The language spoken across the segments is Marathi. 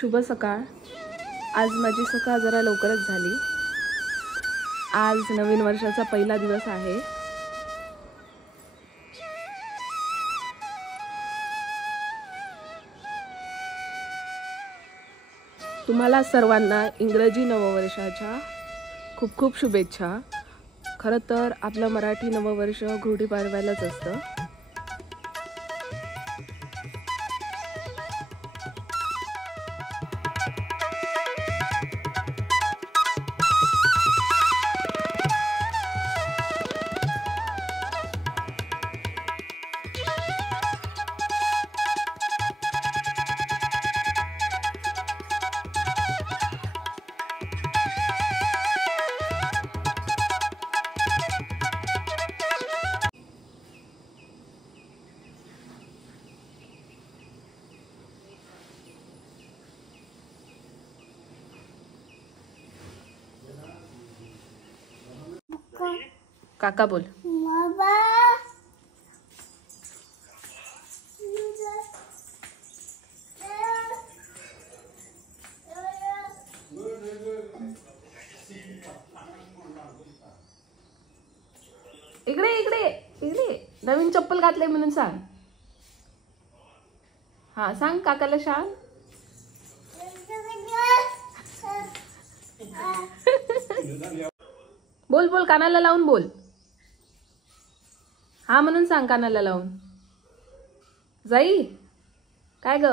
शुभ सकाळ। आज माझी सकाळ जरा लवकरच झाली। आज नवीन वर्षाचा पहिला दिवस आहे। तुम्हाला सर्वांना इंग्रजी नववर्षाच्या खूप खूप शुभेच्छा। खरं तर आपलं मराठी नववर्ष गुढीपाडव्यालाच असतं। काका बोल। इकडे इकडे इकडे नवीन चप्पल घातले म्हणून सांग। हा सांग काकाला सांग। बोल बोल कानाला लावून बोल। हा म्हणून सांग कानाला लावून। जाई काय ग?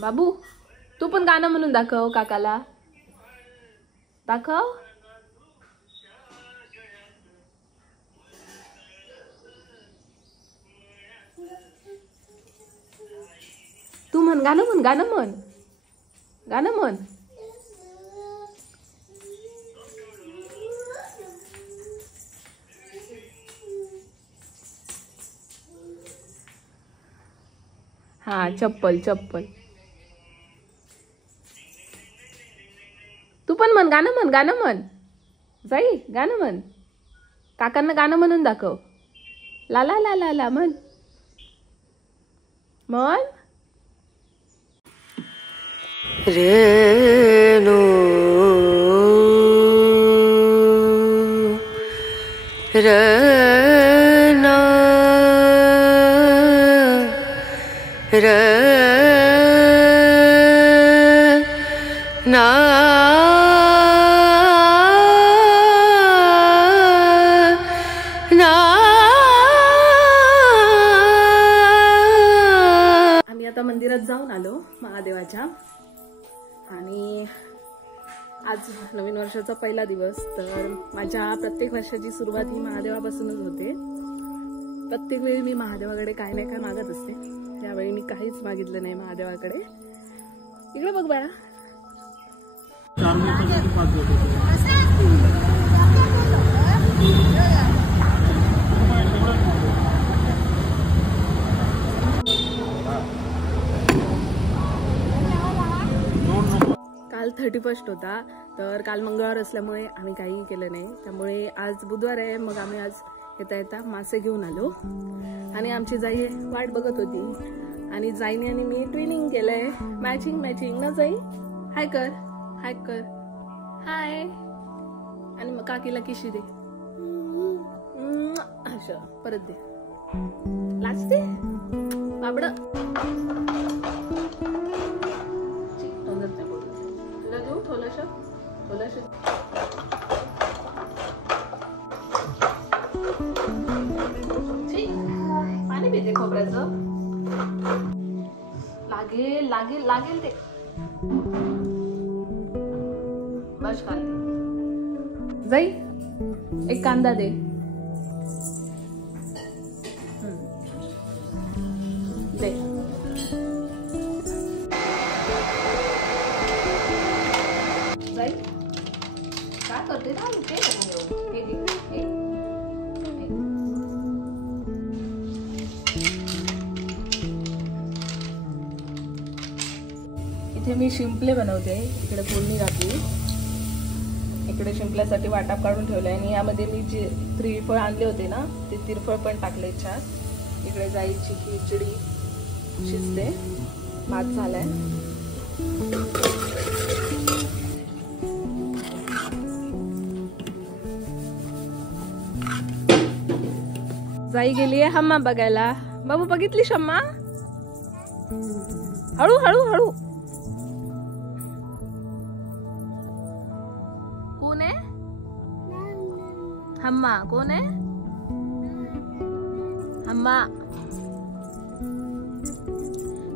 बाबू तू पण गाणं म्हणून दाखव काकाला। दाखव। तू म्हण गाणं म्हण गाणं म्हण गाणं म्हण। हा चप्पल चप्पल। तू पण म्हण गाणं म्हण गाणं म्हण। जाई गाणं म्हण। काकांना गाणं म्हणून दाखव। ला ला ला ला ला म्हण म्हण। रेणू रना रना आम्ही आता मंदिरात जाऊन आलो महादेवाच्या। आणि आज नवीन वर्षाचा पहिला दिवस। तर माझ्या प्रत्येक वर्षाची सुरुवात ही महादेवापासूनच होते। प्रत्येक वेळी मी महादेवाकडे काय नाही काय मागत असते। यावेळी मी काहीच मागितलं नाही महादेवाकडे। इकडे बघ बाळा। काल 31 होता। तर काल मंगळवार असल्यामुळे आम्ही काही केलं नाही। त्यामुळे आज बुधवार आहे। मग आम्ही आज येता येता मासे घेऊन आलो। आणि आमची जाई वाट बघत होती। आणि जाईने आणि मी ट्विनिंग केलंय। मॅचिंग मॅचिंग ना जाई। हाय कर हाय कर हाय। आणि मग काकीला किशी दे। अच्छा परत दे। लाजते बाबड। तुला देऊ थोलंस थोलंस। पाणी पिते खोबऱ्याचं। लागेल लागेल लागेल ते। बस खाते। जाई एक कांदा दे। दे। जाई काय करते ना इथे मी शिंपले बनवते। इकडे फोडणी घातली। एक इकडे शिंपल्यासाठी वाटप काढून ठेवलं आहे आणि यामध्ये मी जे त्रिफळ आणले होते ना ते त्रिफळ पण टाकले छान. इकडे जाईची खिचडी शिजते, भात झालाय. जाई गेली आहे हम्मा बघायला. बाबू बघितली शम्मा? हळू हळू हळू. कोण आहे? हम्मा कोण आहे? हम्मा.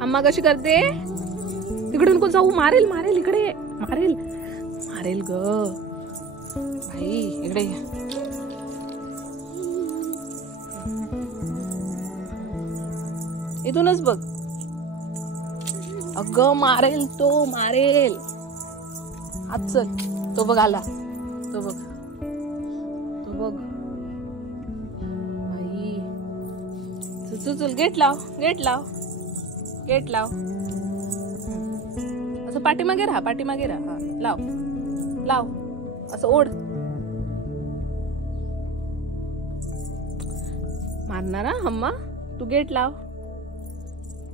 हम्मा कशी करते? तिकडून कोण जाऊ? मारेल मारेल, इकडे मारेल मारेल ग भाई, इकडे. इथूनच बघ. अगं मारेल तो, मारेल. आज चल, तो बघ आला, तो बघ, तो बघ भाई. चल चल, गेट लाव, गेट लाव, गेट लाव. असं पाठीमागे राहा, पाठीमागे राहा. हा लाव लाव, असं ओढ. मारणार ना हम्मा, तू गेट लाव.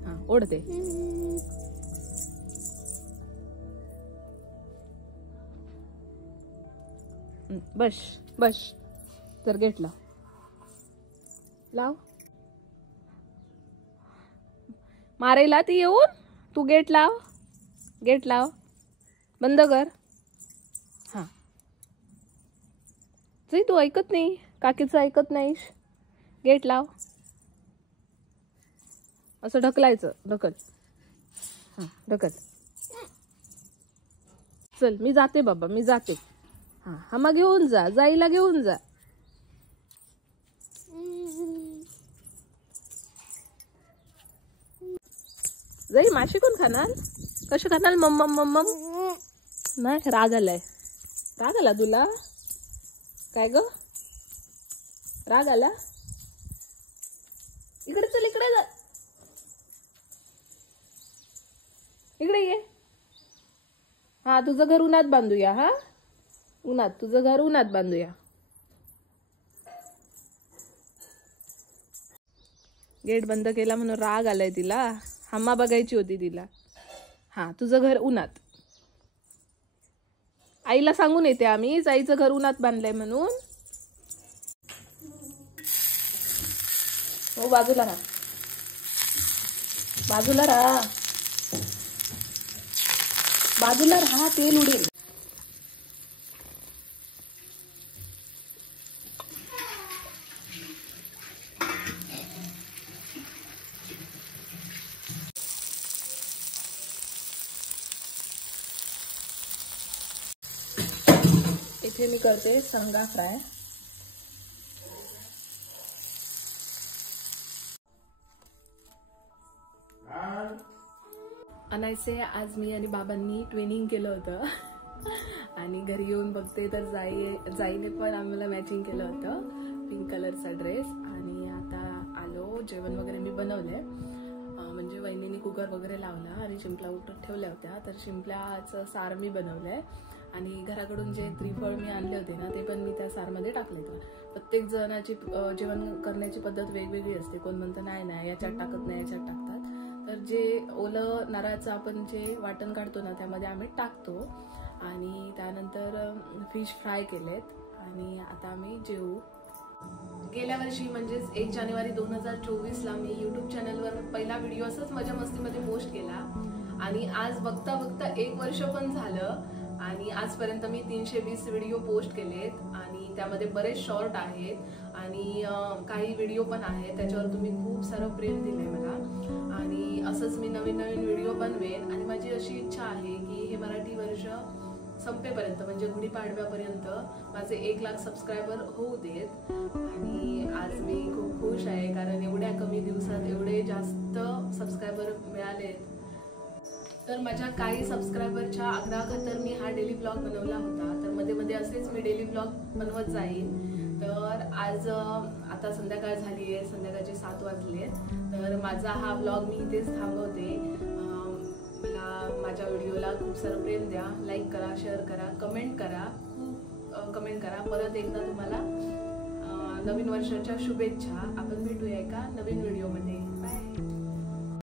हा ओढते. बस बस, तर गेट लाव, लाव. मारेला ती येऊन. तू गेट लाव, गेट लाव, बंद कर. हा जाई, तू ऐकत नाही, काकीचं ऐकत नाहीस. गेट लाव. असं ढकलायचं, ढकल. हा ढकल. चल मी जाते बाबा, मी जाते. हा हम्मा घेऊन जा, जाईला घेऊन जा. जाई माशी कोण खाणार? कशी खाणार? मम्मम मम्मम. नाही, राग आलाय. राग आला तुला? काय ग, राग आला? इकडे चल, इकडे जा, इकडे ये. हा तुझं घर उन्हात बांधूया. हा उन्हात, तुझं घर उन्हात बांधूया. गेट बंद केला म्हणून राग आलाय तिला. हम्मा बघायची होती तिला. हा तुझं घर उन्हात. आईला सांगून येते आम्ही, आईचं घर उन्हात बांधलंय म्हणून. हो बाजूला राहा, बाजूला राहा, बाजूला राहा, तेल उडेल. इथे मी करते सांगा फ्राय. अनायसे आज मी आणि बाबांनी ट्विनिंग केलं होतं आणि घरी येऊन बघते तर जाईने पण आम्हाला मॅचिंग केलं होतं, पिंक कलरचा ड्रेस. आणि आता आलो, जेवण वगैरे मी बनवलंय. म्हणजे वहिनीने कुकर वगैरे लावला आणि शिंपल्या उठत ठेवल्या होत्या, तर शिंपल्याचं सार मी बनवलंय. आणि घराकडून जे त्रिफळ मी आणले होते ना ते पण मी त्या सारमध्ये टाकले. प्रत्येक जणाची जेवण करण्याची पद्धत वेगवेगळी असते. कोण म्हणतं नाही नाही याच्यात टाकत नाही, याच्यात टाकतात. तर जे ओलं नारळाचं आपण जे वाटण काढतो ना त्यामध्ये आम्ही टाकतो. आणि त्यानंतर फिश फ्राय केलेत आणि आता आम्ही जेवू. गेल्या वर्षी म्हणजेच 1 जानेवारी 2024ला मी यूट्यूब चॅनलवर पहिला व्हिडिओ असंच मजा मस्तीमध्ये पोस्ट केला. आणि आज बघता बघता 1 वर्ष पण झालं आणि आजपर्यंत मी 320 व्हिडिओ पोस्ट केलेत. आणि त्यामध्ये बरेच शॉर्ट आहेत आणि काही व्हिडिओ पण आहेत. त्याच्यावर तुम्ही खूप सारं प्रेम दिलंय मला आणि असंच मी नवीन नवीन व्हिडिओ बनवेन. आणि माझी अशी इच्छा आहे की हे मराठी वर्ष संपेपर्यंत म्हणजे गुढीपाडव्यापर्यंत माझे 1 लाख सबस्क्रायबर होऊ देत. आणि आज मी खूप खुश आहे कारण एवढ्या कमी दिवसात एवढे जास्त सबस्क्रायबर मिळालेत. तर माझ्या काही सबस्क्रायबरच्या आग्रहाखातर मी हा डेली ब्लॉग बनवला होता. तर मध्ये मध्ये असेच मी डेली ब्लॉग बनवत जाईन. तर आज आता संध्याकाळ झाली आहे, संध्याकाळचे 7 वाजले. तर माझा हा ब्लॉग मी इथेच थांबवते. मला माझ्या व्हिडिओला खूप सारं प्रेम द्या, लाईक करा, शेअर करा, कमेंट करा. खूप कमेंट करा. परत एकदा तुम्हाला नवीन वर्षाच्या शुभेच्छा. आपण भेटूया एका नवीन